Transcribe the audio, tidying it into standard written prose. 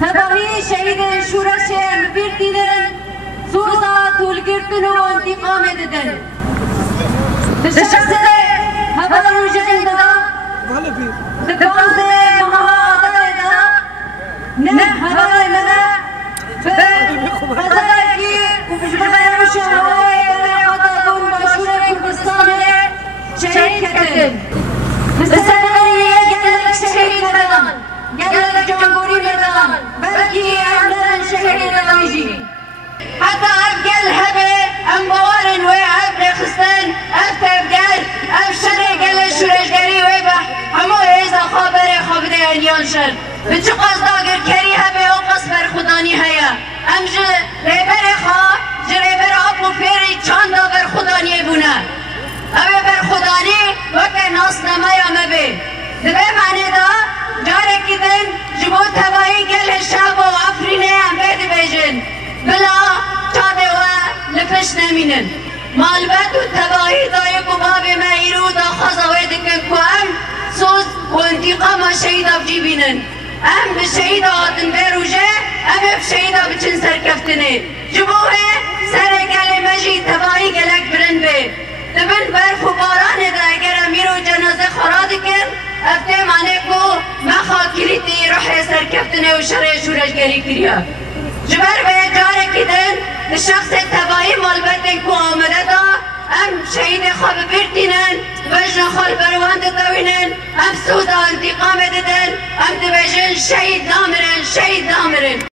تباهی شهید شورش مبیر دیدن سوزا طولگرتن و انتقام دیدن تشخص هوا روژه دادا تباز مها آدای دا نه هوای منا فضایی و بجبه روش هوای آدادون باشور کردستان شهید کردن مستقلیه گلک شهید بدان گلک جمهوری بدان بلکی امدن شهید نویجی حتی افگل هبه اموارن و افر خستن افتفگل افشر گل شورشگری و به همو ایزا خابر خوابده انیان شد به چه قصداگر کری هبه و قصبر خدانی هیا امج ریبر خواه جریبر آب و پیری چاندا بر خدانی بونه اوه بر خدانی وکر ناس نمایا مبه دبه معنی دا جاره کدن جبو تبایی گل شاب و افرینه هم بید بیجن بلا چاده و لفش نمینن مالبت و تبایی دای باب مهیرو دا خزاوه دکن که هم سوز و انتقام شهید افجی بینن هم به شهید آتن بروجه هم به شهید بچن سرکفتنه جبوه سر گل مجی تبایی گلک برن به دبن برف و باران دا اگر امیر و جنازه خورا دکن افته مانه کو مخا کلیتی روح سرکفتنه و شرع شورشگری کریا جبر به جاره کدن شخص تبایی مالبتن کو آمده دا ام شهید خواب برتینن وجن خال بروان دوینن ام سودا انتقام ددن ام دبجن شهید نامرن